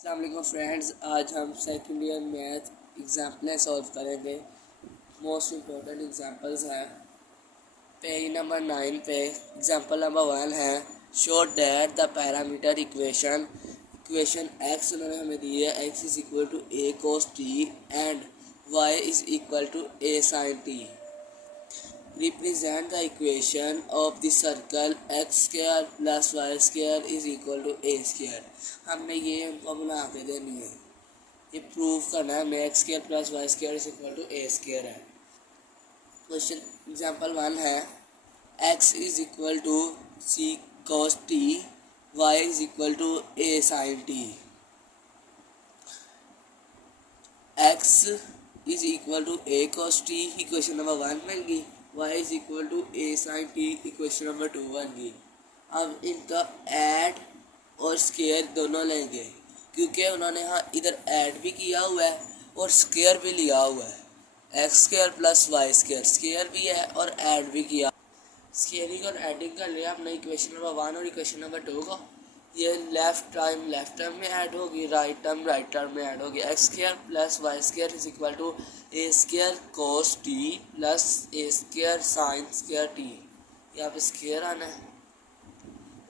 अस्सलाम वालेकुम फ्रेंड्स, आज हम सेकंड ईयर मैथ एग्जाम्पलें सॉल्व करेंगे। मोस्ट इम्पोर्टेंट एग्जाम्पल्स हैं। पेज नंबर 9 पे एग्जाम्पल नंबर 1 है, show that the parameter equation x उन्होंने हमें दी है, x is equal to a cos t and y is equal to a sine t. Represent the equation of the circle x square plus y square is equal to a square। हमने ये उनको बना के देनी है, ये prove करना है हमें x square plus y square is equal to a square है। क्वेश्चन एग्जांपल 1 है, x is equal to c cos t, y is equal to a sine t. X is equal to a cos t equation number 1 बन गई, y is equal to a sine t equation number 2 बन गई। अब इनका add और square दोनों लेंगे, क्योंकि उन्होंने यहाँ इधर ऐड भी किया हुआ है और स्केयर भी लिया हुआ है। X square plus y square, square भी है और ऐड भी किया। स्केयरिंग और एडिंग कर लिया अपने इक्वेशन नंबर 1 और इक्वेशन नंबर 2 को। ये लेफ्ट टर्म में ऐड होगी, राइट टर्म में ऐड होगी। X square plus y square is equal to a square cos t plus a square sine square t. यहाँ पे स्क्वायर आना है,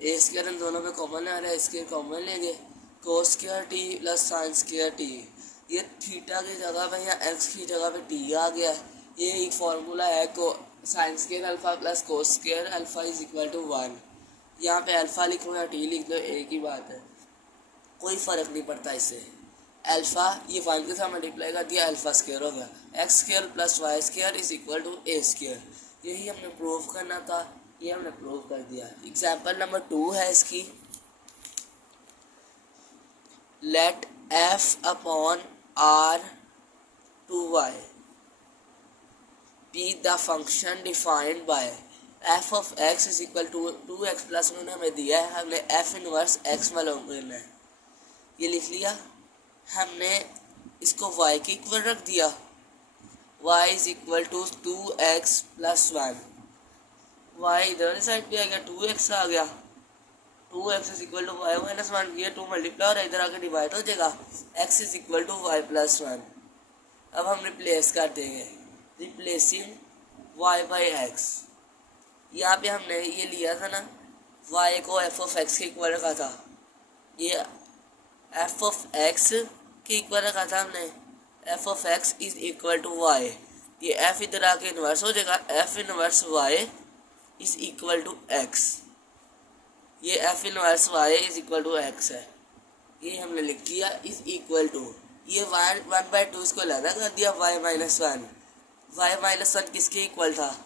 ए स्क्वायर इन दोनों में कॉमन आ रहा है, स्क्वायर कॉमन लेंगे, cos square T plus sign square T. ये थीटा की जगह पे या एक्स की जगह पे टी आ गया है। ये एक फार्मूला है को sine square alpha plus cos square alpha is equal to 1। यहाँ पे अल्फ़ा लिख लो या टी लिख लो, एक ही बात है, कोई फ़र्क नहीं पड़ता इससे। अल्फ़ा ये 1 के साथ मल्टीप्लाई कर दिया, अल्फ़ा स्क्वायर हो गया। X square plus y square is equal to a square. यही हमने प्रूव करना था, ये हमने प्रूव कर दिया। एग्जाम्पल नंबर 2 है इसकी, let f upon R to Y be the function defined by f of x is equal to 2x plus उन्होंने हमें दिया है, हमने एफ इनवर्स एक्स मालूम करना है। ये लिख लिया, हमने इसको y के इक्वल रख दिया, y is equal to 2x plus 1। y इधर साइड पे आ गया, 2x आ गया, 2x is equal to y minus 1। ये 2 मल्टीप्लाई हो रहा है, इधर आके डिवाइड हो जाएगा, x is equal to y plus 1। अब हम रिप्लेस कर देंगे, रिप्लेसिंग y बाई एक्स। यहाँ पे हमने ये लिया था ना, y को एफ ऑफ एक्स के इक्वल रखा था, ये एफ ऑफ एक्स के इक्वल रखा था हमने, F of x is equal to Y. ये एफ इधर आके इन्वर्स हो जाएगा, F inverse Y is equal to X. ये F inverse Y is equal to X है, ये हमने लिख दिया इज इक्वल टू। ये 1/2 इसको अलग कर दिया, वाई माइनस 1। वाई माइनस 1 किसके इक्वल था,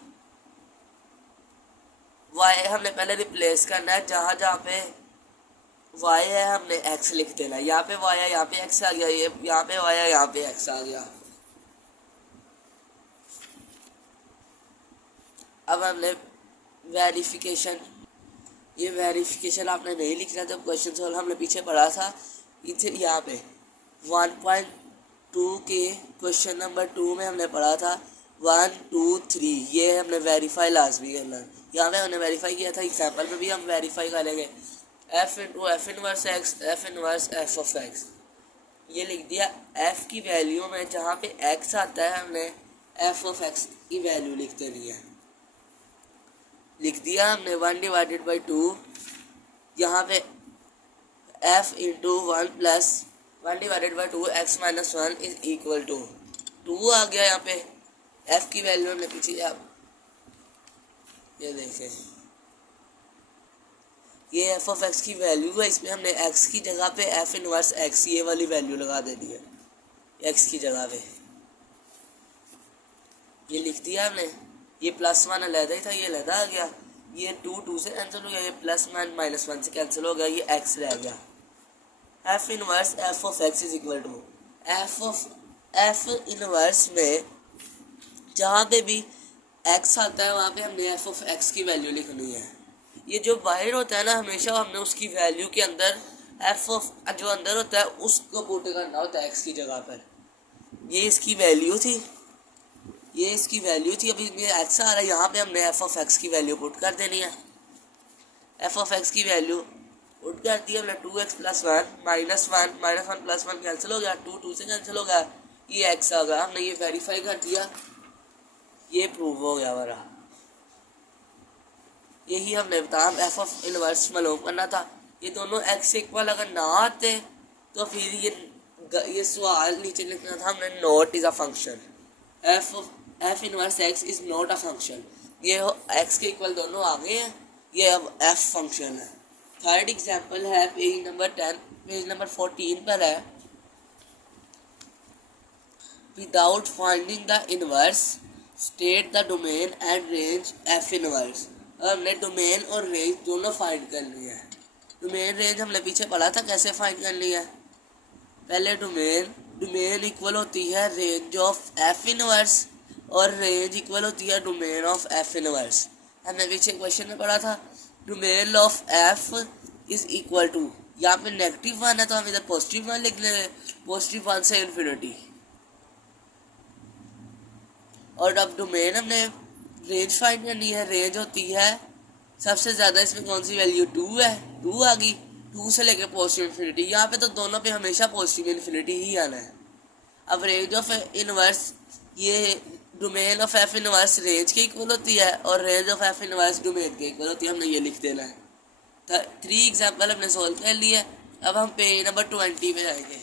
वाई हमने पहले रिप्लेस करना है, जहाँ जहाँ पे वाई है हमने एक्स लिख देना है। यहाँ पे वाई है, यहाँ पे एक्स आ गया, ये यहाँ पे वाई है, यहाँ पे एक्स आ गया। अब हमने वेरिफिकेशन, ये वेरिफिकेशन आपने नहीं लिखना जब क्वेश्चन सॉल्व हमने पीछे पढ़ा था। इधर यहाँ पे 1.2 के क्वेश्चन नंबर 2 में हमने पढ़ा था 1 2 3, ये हमने वेरीफाई लाजमी करना है। यहाँ पे हमने वेरीफाई किया था, एग्जाम्पल पे भी हम वेरीफाई करेंगे। F into F inverse x, F inverse f of x, ये लिख दिया। एफ की वैल्यू में जहाँ पे एक्स आता है हमने एफ ऑफ एक्स की वैल्यू लिख देनी है। लिख दिया हमने 1/2, यहाँ पे f into 1 plus 1/2 x minus 1 is equal to 2 आ गया। यहाँ पे एफ की वैल्यू हमने पीछे, आप ये देखें, ये एफ ऑफ एक्स की वैल्यू है, इसमें हमने एक्स की जगह पे एफ इनवर्स एक्स ये वाली वैल्यू लगा देनी है, एक्स की जगह पे ये लिख दिया हमने। ये प्लस 1 अलहदा ही था, ये अलहदा आ गया, ये 2 से कैंसिल हो गया, ये प्लस 1 माइनस 1 से कैंसिल हो गया, ये एक्स रह गया। F inverse f of x is equal to f inverse में जहाँ पे भी एक्स आता है वहाँ पे हमने एफ ऑफ एक्स की वैल्यू लिखनी है। ये जो बाहर होता है ना, हमेशा हमने उसकी वैल्यू के अंदर एफ ऑफ जो अंदर होता है उसको पुट करना होता है एक्स की जगह पर। ये इसकी वैल्यू थी, ये इसकी वैल्यू थी, अभी इसमें एक्स आ रहा है, यहाँ पे हमने एफ ऑफ एक्स की वैल्यू पुट कर देनी है। एफ ऑफ एक्स की वैल्यू पुट कर दिया हमने 2x+1 -1 प्लस वन कैंसिल हो गया, 2 से कैंसिल हो गया, ये x आ गया। हमने ये वेरीफाई कर दिया, ये प्रूव हो गया हमारा। यही हमने बताया एफ ऑफ इनवर्स मालूम करना था। ये दोनों x इक्वल अगर ना आते तो फिर ये सवाल नीचे लिखना था हमने, not is a function, F inverse x is not a function. ये x के इक्वल दोनों आ गए हैं, ये अब f फंक्शन है। थर्ड एग्जांपल है पेज नंबर 10, पेज नंबर 14 पर है। Without finding the inverse state the domain and range F inverse. हमने डोमेन और रेंज दोनों फाइंड कर लिया है। डोमेन रेंज हमने पीछे पढ़ा था कैसे फाइंड कर लिया है। पहले डोमेन इक्वल होती है रेंज ऑफ एफ इनवर्स और रेंज इक्वल होती है डोमेन ऑफ एफ इनवर्स। हमने पीछे क्वेश्चन में पढ़ा था domain of f is equal to, यहाँ पे -1 है तो हम इधर +1 लिख लेंगे, +1 से इन्फिनिटी। और अब डोमेन हमने रेंज फाइंड करनी है। रेंज होती है सबसे ज़्यादा इसमें कौन सी वैल्यू 2 है, 2 आ गई, 2 से लेके पॉजिटिव इन्फिनिटी। यहाँ पे तो दोनों पे हमेशा पॉजिटिव इन्फिनिटी ही आना है। अब रेंज ऑफ इनवर्स, ये domain of F inverse range के इक्वल होती है और range of F inverse domain के इक्वल होती है। हमने ये लिख देना है। 3 एग्जाम्पल हमने सोल्व कर लिए। अब हम पेज नंबर 20 पे जाएंगे।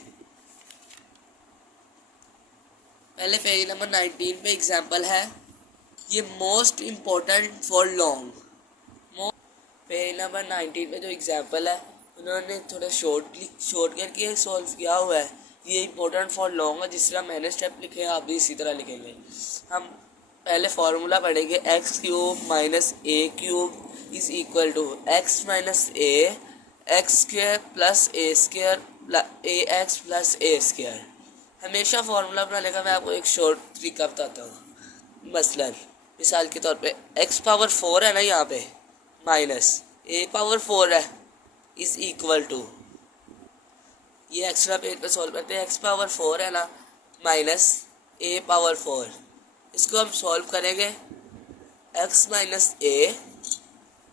पहले पेज नंबर 19 पे एग्जाम्पल है, ये most important for long. Page number 19 पे जो एग्जाम्पल है उन्होंने थोड़ा शॉर्ट करके सॉल्व किया हुआ है। ये इम्पोर्टेंट फॉर लॉन्ग है, जिस तरह मैंने स्टेप लिखे हैं आप भी इसी तरह लिखेंगे। हम पहले फार्मूला पढ़ेंगे, x³ - a³ is equal to x - a x² + a² ax + a²। हमेशा फार्मूला बनाने का मैं आपको एक शॉर्ट तरीका बताता हूँ। मसलन मिसाल के तौर पे x⁴ है ना, यहाँ पे -a⁴ है इज इक्वल टू, ये एक्स्ट्रा पेज पे सॉल्व करते हैं। x⁴ है ना -a⁴, इसको हम सॉल्व करेंगे x - a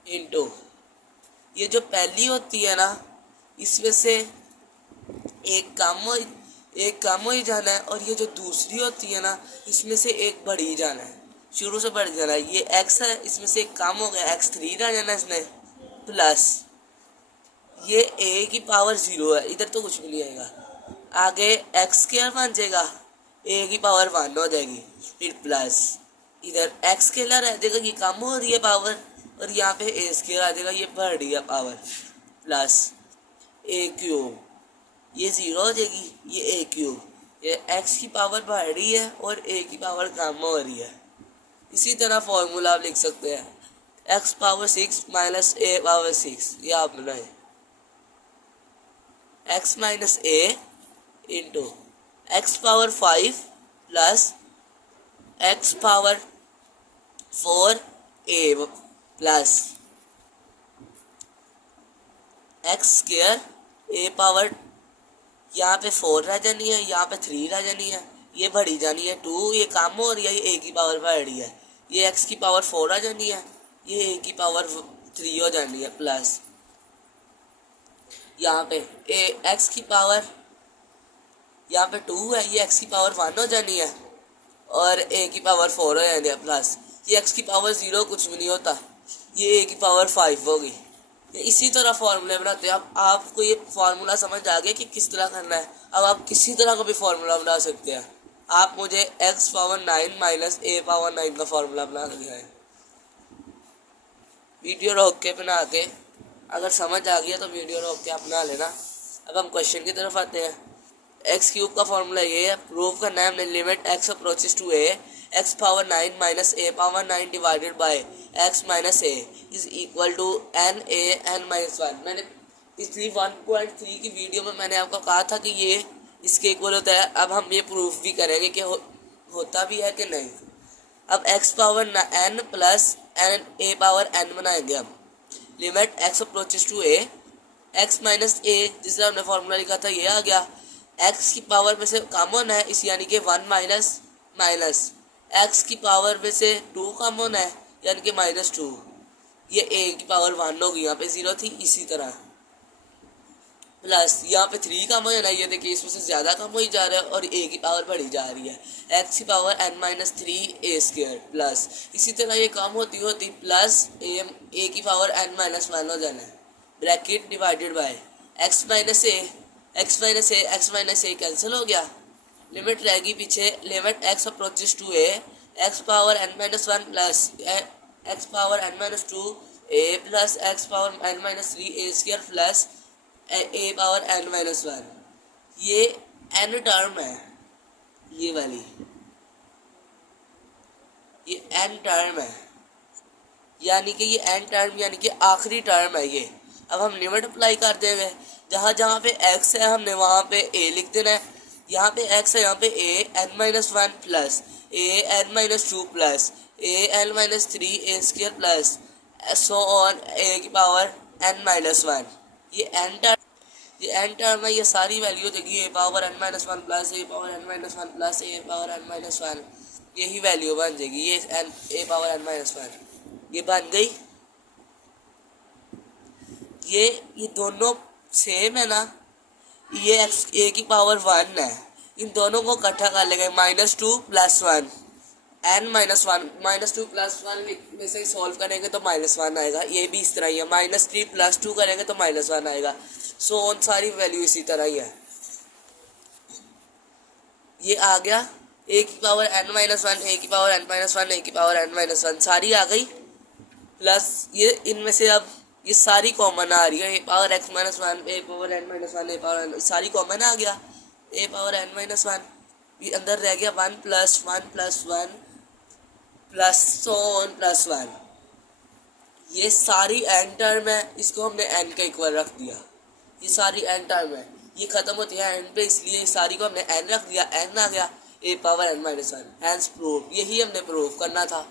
इंटू, ये जो पहली होती है ना इसमें से एक कम हो ही जाना है, और ये जो दूसरी होती है ना इसमें से एक बढ़ ही जाना है, शुरू से बढ़ जाना है। ये x है, इसमें से एक कम हो गया, x3 रह जाना इसमें, प्लस ये a⁴ है, इधर तो कुछ भी नहीं आएगा, आगे x² बन जाएगा, a⁴ हो जाएगी, फिर प्लस इधर x स्केलर रह जाएगा, ये कम हो रही है पावर, और यहाँ पे a² आ जाएगा, ये बढ़ रही है पावर, प्लस a³ ये 0 हो जाएगी, ये a³, ये x की पावर बढ़ रही है और a की पावर कम हो रही है। इसी तरह फॉर्मूला आप लिख सकते हैं x⁻6 - a⁻6, ये आप बनाए x - a into x⁵ plus x⁴ a plus x² a⁻, यहाँ पे 4 रह जानी है, यहाँ पे 3 रह जानी है, ये बढ़ी जानी है 2, ये कम हो रही है, ये a की पावर बढ़ रही है, ये x की पावर 4 आ जानी है, ये a की पावर 3 हो जानी है, प्लस यहाँ पे x की पावर यहाँ पे 2 है, ये x की पावर 1 हो जानी है और a की पावर 4 हो जानी है, प्लस ये x की पावर 0 कुछ भी नहीं होता, ये a की पावर 5 होगी। इसी तरह फार्मूले बनाते हैं। अब आपको ये फार्मूला समझ आ गया कि किस तरह करना है। अब आप किसी तरह का भी फार्मूला बना सकते हैं। आप मुझे x⁹ - a⁹ का फार्मूला बना दिखाएं। वीडियो रोक के बना के, अगर समझ आ गया तो वीडियो रोक के आप बना लेना। अब हम क्वेश्चन की तरफ आते हैं। x³ का फार्मूला ये है, प्रूव करना है हमने, limit x approaches to a x⁹ 9 - a⁴ divided by x - a is equal to n(a)n-1। मैंने पिछली 1.3 की वीडियो में मैंने आपको कहा था कि ये इसके इक्वल होता है। अब हम ये प्रूफ भी करेंगे कि होता भी है कि नहीं। अब x⁴n प्लस a⁴n बनाएंगे हम। Limit x approaches to a x - a, जिससे हमने फार्मूला लिखा था ये आ गया। x की पावर में से कम होना है, इस यानी कि 1 माइनस x की पावर में से 2 कम होना है यानी कि -2, ये a की पावर 1 होगी, यहाँ पे 0 थी। इसी तरह प्लस यहाँ पे 3 कम हो जाना, ये देखिए इसमें से ज़्यादा कम हो ही जा रहा है और ए की पावर बढ़ी जा रही है, एक्स की पावर n-3 a² प्लस इसी तरह ये कम होती होती प्लस ए की पावर n-1 हो जाना है, bracket divided by x minus a cancel हो गया, लिमिट रहेगी पीछे, limit x approaches to a, x power n-1 plus x power n-2 a plus x power n-3 a² plus a power n-1। ये n term है, ये वाली ये n term है, यानी कि ये n टर्म यानी कि आखिरी टर्म है ये। अब हम लिमिट अप्लाई कर देंगे, जहाँ जहाँ पे x है हमने वहाँ पे a लिख देना है, यहाँ पे x है यहाँ पे a n-1 plus a n-2 plus a n-3 a² plus so on a की पावर n-1। ये n टर्म है, ये सारी वैल्यू देगी a power n-1 plus a power n-1 plus a power n-1, यही वैल्यू बन जाएगी, ये a पावर n-1 ये बन गई। ये दोनों सेम है ना, ये a की पावर 1 है, इन दोनों को इकट्ठा कर लेंगे -2 + 1 n-1 -2 + 1 में से सॉल्व करेंगे तो -1 आएगा, ये भी इस तरह ही है, -3 + 2 करेंगे तो -1 आएगा, सो ऑन सारी वैल्यू इसी तरह ही है। ये आ गया a की पावर n-1 a की पावर n-1 a की पावर n-1 सारी आ गई, प्लस ये इनमें से अब ये सारी कॉमन आ रही है, a power x-1 a power n-1 a power सारी कॉमन आ गया, a पावर n-1 ये अंदर रह गया 1 + 1 + 1 प्लस सो ऑन +1, ये सारी n टर्म है, इसको हमने n का इक्वल रख दिया, ये सारी n टर्म है, ये खत्म होती है n पे, इसलिए सारी को हमने n रख दिया, n आ गया a power n-1, hence prove, यही हमने प्रूव करना था।